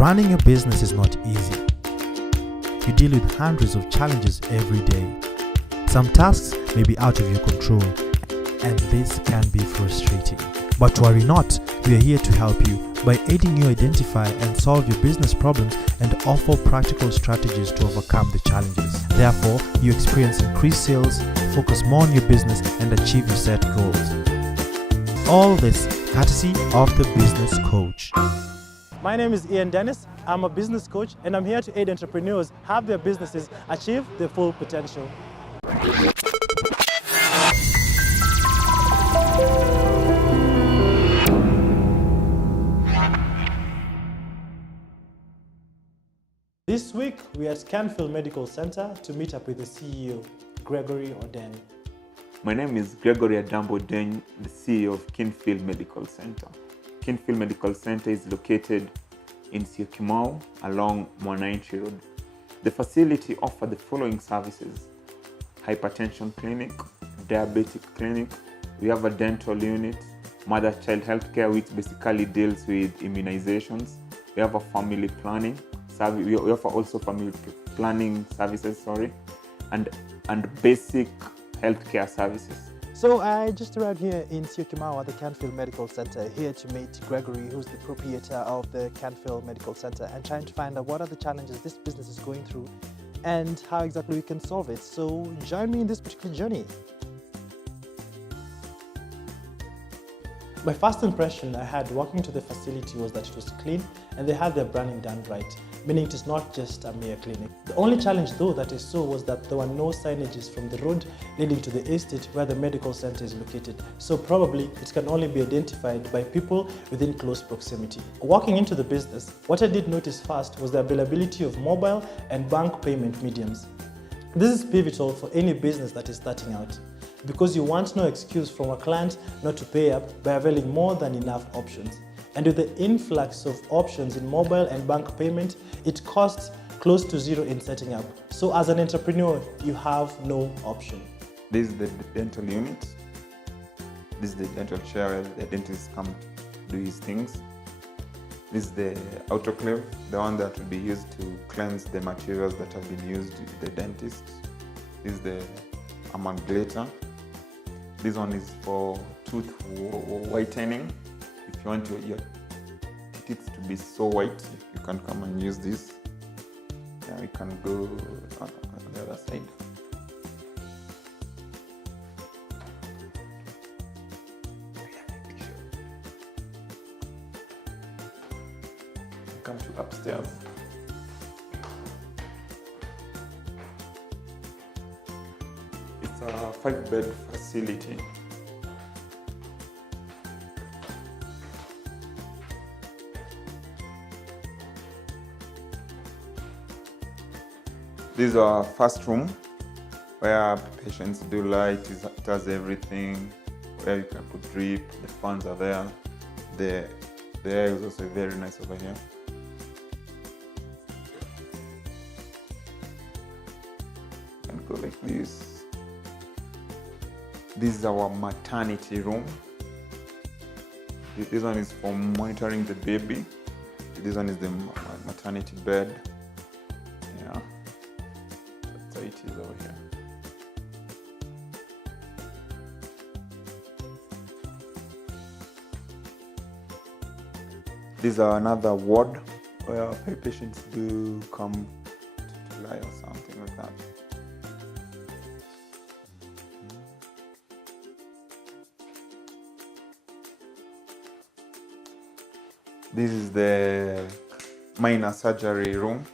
Running a business is not easy. You deal with hundreds of challenges every day. Some tasks may be out of your control, and this can be frustrating. But worry not, we are here to help you by aiding you identify and solve your business problems and offer practical strategies to overcome the challenges. Therefore, you experience increased sales, focus more on your business, and achieve your set goals. All this courtesy of the Business Coach. My name is Ian Dennis. I'm a business coach, and I'm here to aid entrepreneurs have their businesses achieve their full potential. This week, we're at Canfield Medical Center to meet up with the CEO, Gregory Oden. My name is Gregory Oden, the CEO of Kinphil Medical Center. Kinfield Medical Center is located in Syokimau along Mwananchi Road. The facility offers the following services: hypertension clinic, diabetic clinic, we have a dental unit, mother-child healthcare, which basically deals with immunizations. We have a family planning service. We offer also family planning services, and basic healthcare services. So I just arrived here in Syokimau at the Canfield Medical Center, here to meet Gregory, who's the proprietor of the Canfield Medical Center, and trying to find out what are the challenges this business is going through and how exactly we can solve it. So join me in this particular journey. My first impression I had walking to the facility was that it was clean and they had their branding done right, meaning it is not just a mere clinic. The only challenge though that I saw was that there were no signages from the road leading to the estate where the medical center is located, so probably it can only be identified by people within close proximity. Walking into the business, what I did notice first was the availability of mobile and bank payment mediums. This is pivotal for any business that is starting out, because you want no excuse from a client not to pay up by availing more than enough options. And with the influx of options in mobile and bank payment, it costs close to zero in setting up. So as an entrepreneur, you have no option. This is the dental unit. This is the dental chair where the dentist come to do his things. This is the autoclave, the one that will be used to cleanse the materials that have been used with the dentist. This is the amalgamator. This one is for tooth whitening. If you want your teeth to be so white, you can come and use this. Yeah, we can go on the other side. Come to upstairs. It's a 5-bed facility. This is our first room where patients do light. It has everything, where you can put drip, the fans are there. The air is also very nice over here. And go like this. This is our maternity room. This one is for monitoring the baby. This one is the maternity bed. Yeah. That's how it is over here. This is another ward where patients do come to lie or something like that. This is the minor surgery room.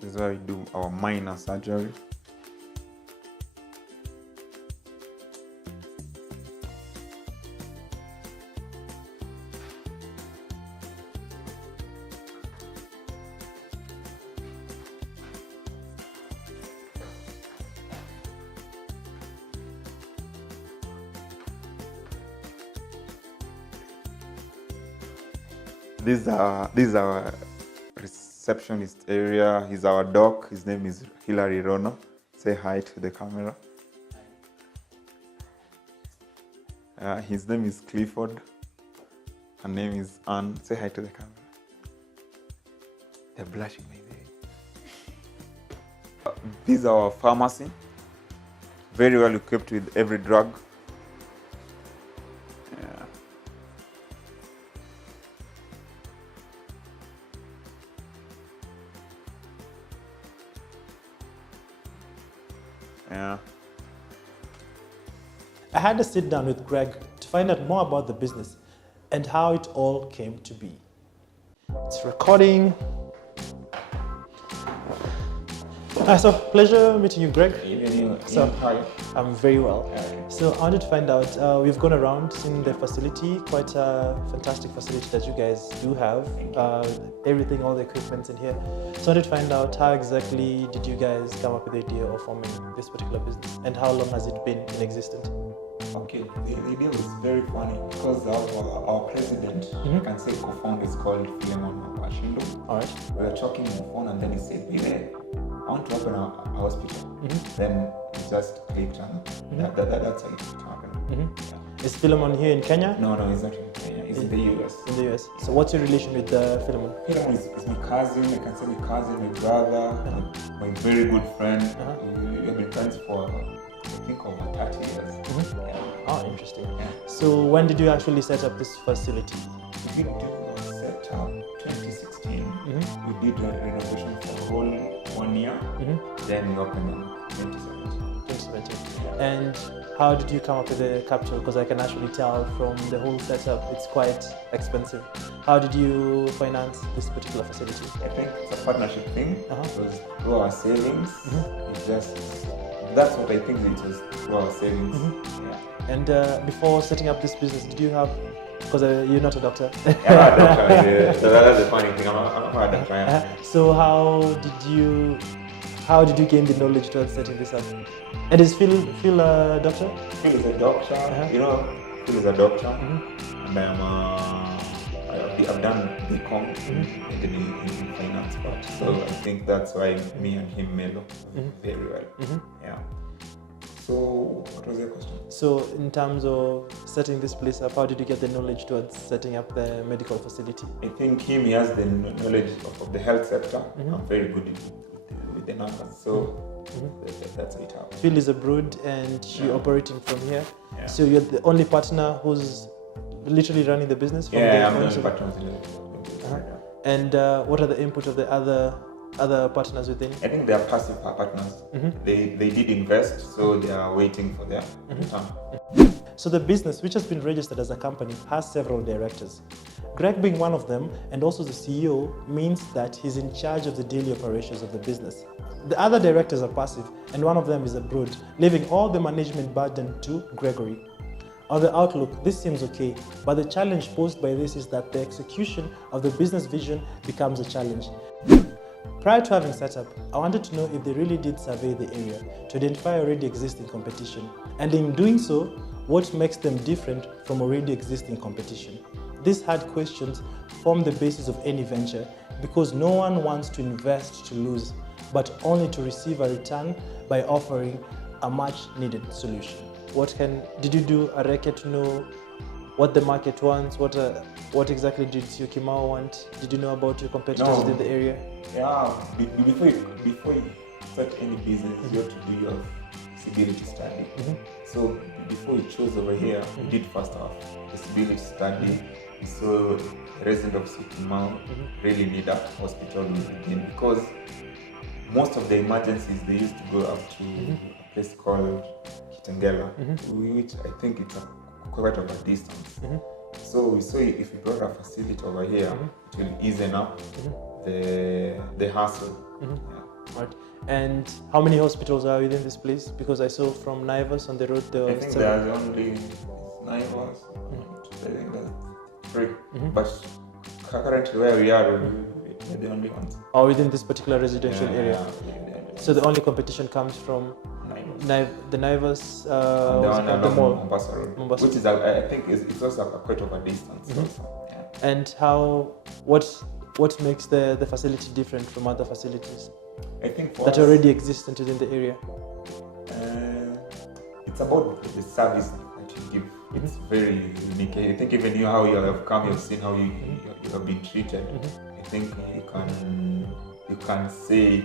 This is where we do our minor surgery. This is our receptionist area. He's our doc. His name is Hilary Rono. Say hi to the camera. His name is Clifford. Her name is Anne. Say hi to the camera. They're blushing, maybe. These are our pharmacy. Very well equipped with every drug. Yeah. Yeah. I had to sit down with Greg to find out more about the business and how it all came to be. It's recording. So pleasure meeting you, Greg. Hi. I'm very well. Okay. So I wanted to find out, we've gone around, seen the facility, quite a fantastic facility that you guys do have. Everything, all the equipment in here. So I wanted to find out how exactly did you guys come up with the idea of forming this particular business and how long has it been in existence? Okay, the idea was very funny because our president, I can say co-founder, is called Philemon Mashindo. All right. We were talking on the phone and then he said, "Hey, I want to open a hospital." Then it just clicked and that's how it happened. Yeah. Is Philemon here in Kenya? No, he's not in Kenya. He's in the US. In the US. So what's your relation with Philemon? Philemon is my cousin. I can say my cousin, my brother, my very good friend. We have been friends for I think over 30 years. Yeah. Oh, interesting. Yeah. So when did you actually set up this facility? We did set up 2016. We did a renovation for the whole 1 year. Then we opened in 2017. 2017. And how did you come up with the capital? Because I can actually tell from the whole setup, it's quite expensive. How did you finance this particular facility? I think it's a partnership thing. It was through our savings. That's what I think it was, through our savings. Yeah. And before setting up this business, did you have, because you're not a doctor. I'm not a doctor. So that's the funny thing. I'm not a doctor. So how did you gain the knowledge towards setting this up? And is Phil a doctor? Phil is a doctor. You know, Phil is a doctor. And I've done BCom in finance part. So I think that's why me and him mellow very well. Yeah. So what was your question? So in terms of setting this place up, how did you get the knowledge towards setting up the medical facility? I think he has the knowledge of the health sector. I'm very good with the numbers. So that's it. Phil is abroad and you're operating from here. Yeah. So you're the only partner who's literally running the business? From I'm the only partner. And what are the input of the other partners within? I think they are passive partners. They did invest, so they are waiting for their return. So the business, which has been registered as a company, has several directors. Greg being one of them and also the CEO means that he's in charge of the daily operations of the business. The other directors are passive and one of them is abroad, leaving all the management burden to Gregory. On the outlook, this seems okay, but the challenge posed by this is that the execution of the business vision becomes a challenge. Prior to having set up, I wanted to know if they really did survey the area to identify already existing competition, and in doing so, what makes them different from already existing competition. These hard questions form the basis of any venture because no one wants to invest to lose, but only to receive a return by offering a much needed solution. Did you do a recce to know what the market wants? What exactly did Syokimau want? Did you know about your competitors within the area? Yeah, before you start any business, you have to do your feasibility study. So before we chose over here, we did first our feasibility study. So the resident of Syokimau really need a hospital within because most of the emergencies they used to go up to a place called Kitengela, which I think it's quite of a distance. So we saw if we brought a facility over here, it will ease up the hassle. Right. And how many hospitals are within this place? Because I saw from Naivas on the road there. I think there's only Naivas. I think there's 3. But currently where we are, we're the only ones. Or within this particular residential area. So the only competition comes from the Naivas, the mall, Mombasa, which is I think it's also quite of a distance. Also. Yeah. And what makes the facility different from other facilities? I think that already exist within the area. It's about the service that you give It's very unique. I think even you, how you have come, you've seen how you have been treated. I think you can see.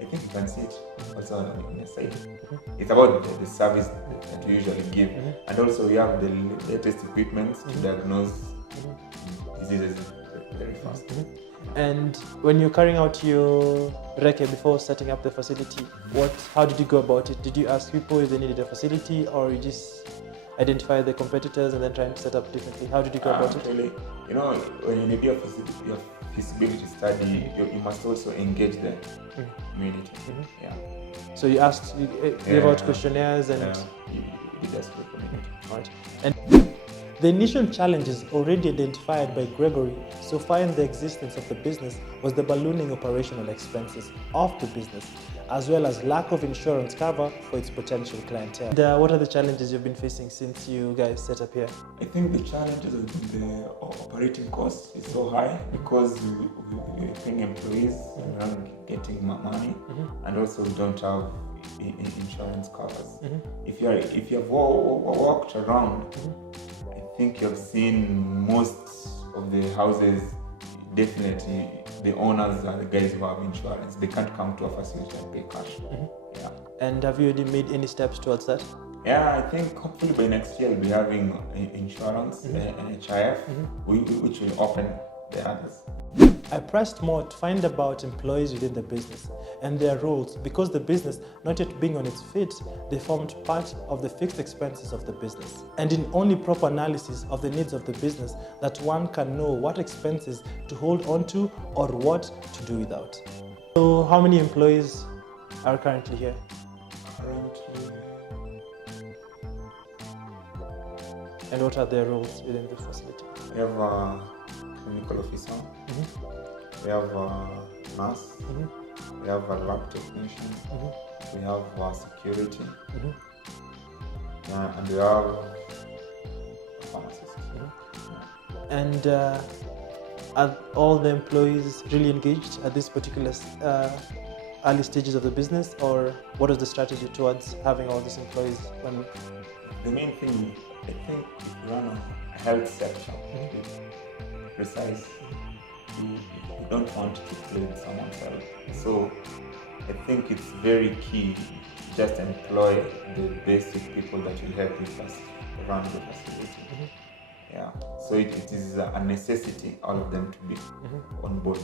I think you can see it also on your side. It's about the service that you usually give, and also we have the latest equipment to diagnose diseases very fast. And when you're carrying out your recce before setting up the facility, how did you go about it? Did you ask people if they needed a facility, or you just identify the competitors and then try and set up differently? How did you go about it? Actually, when you do your feasibility study, you must also engage the community. Yeah. So you gave out questionnaires and you did ask the community. right. And the initial challenges already identified by Gregory so far in the existence of the business was the ballooning operational expenses of the business, as well as lack of insurance cover for its potential clientele. And, what are the challenges you've been facing since you guys set up here? I think the challenges have been the operating cost is so high because we're paying employees around getting money, and also we don't have insurance covers. If you have walked around, I think you've seen most of the houses, definitely the owners are the guys who have insurance. They can't come to a facility and pay cash. Yeah. And have you already made any steps towards that? Yeah, I think hopefully by next year we'll be having insurance, NHIF, which will open the others. I pressed more to find about employees within the business and their roles, because the business, not yet being on its feet, they formed part of the fixed expenses of the business. And in only proper analysis of the needs of the business that one can know what expenses to hold on to or what to do without. So how many employees are currently here? And what are their roles within the facility? We have a clinical officer, we have a nurse, we have a lab technician, we have security, and we have a pharmacist. And are all the employees really engaged at this particular early stages of the business, or what is the strategy towards having all these employees? The main thing, I think, if you run a health sector, precise, you don't want to play with someone's health. So I think it's very key to just employ the basic people that will help you run the facility. Yeah. So it is a necessity, all of them to be on board.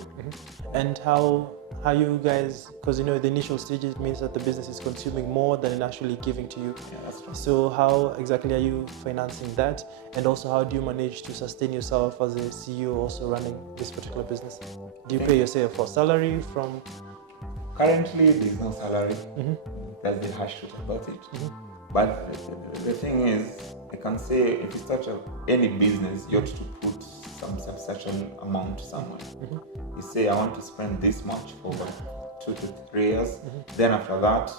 And how you guys, because the initial stages means that the business is consuming more than it actually giving to you. Yeah, that's true. So how exactly are you financing that? And also, how do you manage to sustain yourself as a CEO also running this particular business? Do you pay yourself for salary from? Currently, there is no salary. That's the harsh truth about it. But the thing is, I can say if you start any business, you have to put some substantial amount somewhere. You say, I want to spend this much for about 2 to 3 years. Then after that,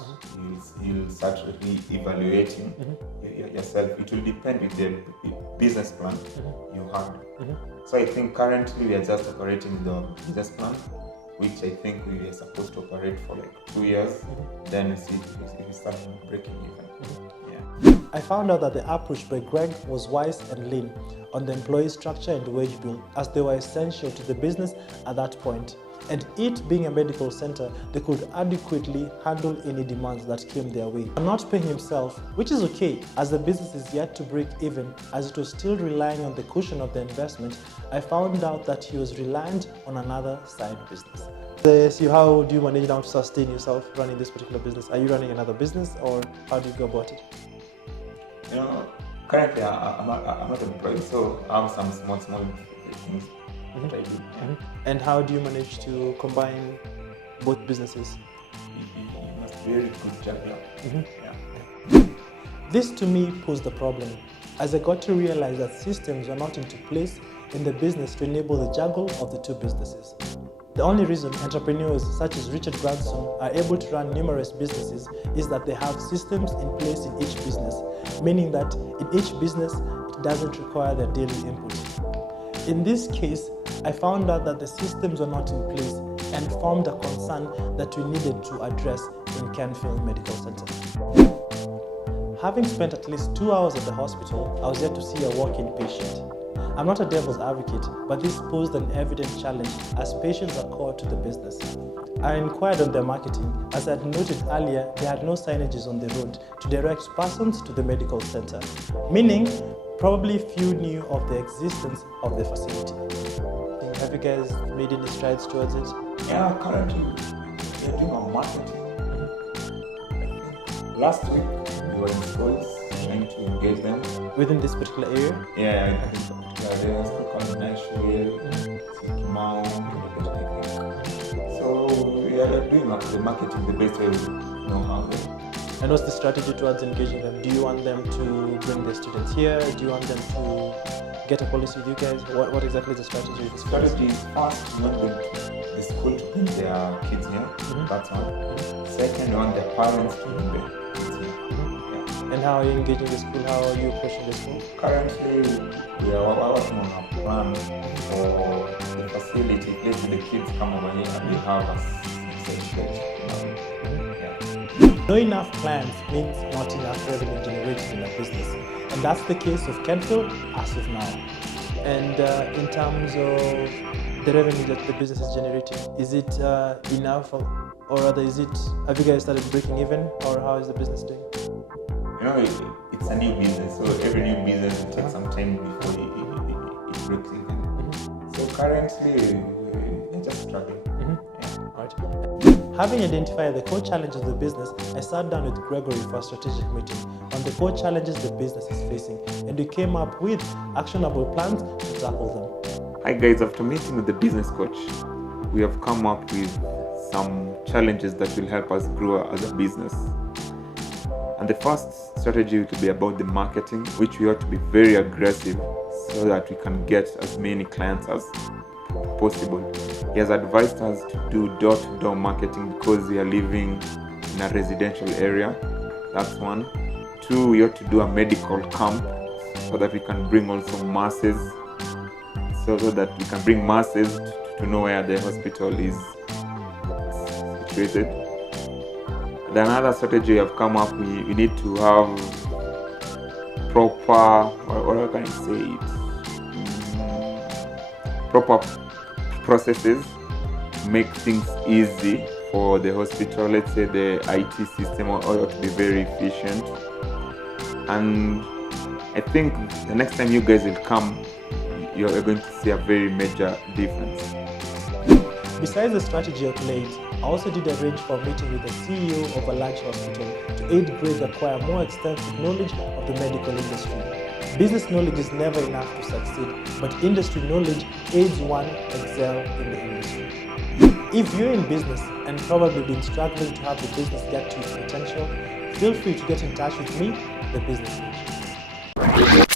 you'll start re-evaluating yourself. It will depend with the business plan you have. So I think currently we are just operating the business plan, which I think we are supposed to operate for like 2 years. Then we see if we start breaking even. I found out that the approach by Greg was wise and lean on the employee structure and wage bill, as they were essential to the business at that point. And it being a medical center, they could adequately handle any demands that came their way. Not paying himself, which is okay, as the business is yet to break even, as it was still relying on the cushion of the investment. I found out that he was reliant on another side business. So how do you manage now to sustain yourself running this particular business? Are you running another business, or how do you go about it? Currently I'm not employed, so I have some small things that I do. And how do you manage to combine both businesses? You must be a very good juggler. This to me posed the problem, as I got to realize that systems were not into place in the business to enable the juggle of the two businesses. The only reason entrepreneurs such as Richard Branson are able to run numerous businesses is that they have systems in place in each business, meaning that in each business it doesn't require their daily input. In this case, I found out that the systems were not in place and formed a concern that we needed to address in Canfield Medical Center. Having spent at least 2 hours at the hospital, I was yet to see a walk-in patient. I'm not a devil's advocate, but this posed an evident challenge as patients are core to the business. I inquired on their marketing. As I had noted earlier, they had no signages on the road to direct persons to the medical center, meaning probably few knew of the existence of the facility. Have you guys made any strides towards it? Yeah, currently we're doing our marketing. Last week we were in schools trying to engage them. Within this particular area? Yeah, I think there's called Nashville, Kimau, so we are doing the marketing the best way we know how. And what's the strategy towards engaging them? Do you want them to bring their students here? Do you want them to get a policy with you guys? What exactly is the strategy with this policy? Strategy is first, we want them the school to bring their kids here. That's one. Second, we want their parents to bring their kids here. And how are you engaging the school? How are you pushing the school? Currently, we are working on a plan for the facility. Let's say the kids come over here and we have a safe No enough clients means not enough revenue generated in a business. And that's the case of Canfield as of now. And in terms of the revenue that the business is generating, is it enough or rather have you guys started breaking even, or how is the business doing? You know, it's a new business, so every new business will take some time before it breaks even. So currently, we're just struggling. Right. Having identified the core challenges of the business, I sat down with Gregory for a strategic meeting on the core challenges the business is facing, and we came up with actionable plans to tackle them. Hi guys, after meeting with the business coach, we have come up with some challenges that will help us grow as a business. And the first strategy will be about the marketing, which we ought to be very aggressive so that we can get as many clients as possible. He has advised us to do door-to-door marketing because we are living in a residential area. That's one. Two, we ought to do a medical camp so that we can bring also masses, so that we can bring masses to know where the hospital is situated. Then another strategy we have come up, we need to have proper, what can I say it? Proper processes to make things easy for the hospital. Let's say the IT system ought to be very efficient. And I think the next time you guys will come, you're going to see a very major difference. Besides the strategy outlaid, I also did arrange for a meeting with the CEO of a large hospital to aid Greg acquire more extensive knowledge of the medical industry. Business knowledge is never enough to succeed, but industry knowledge aids one excel in the industry. If you're in business and probably been struggling to have the business get to its potential, feel free to get in touch with me, the Business Coach.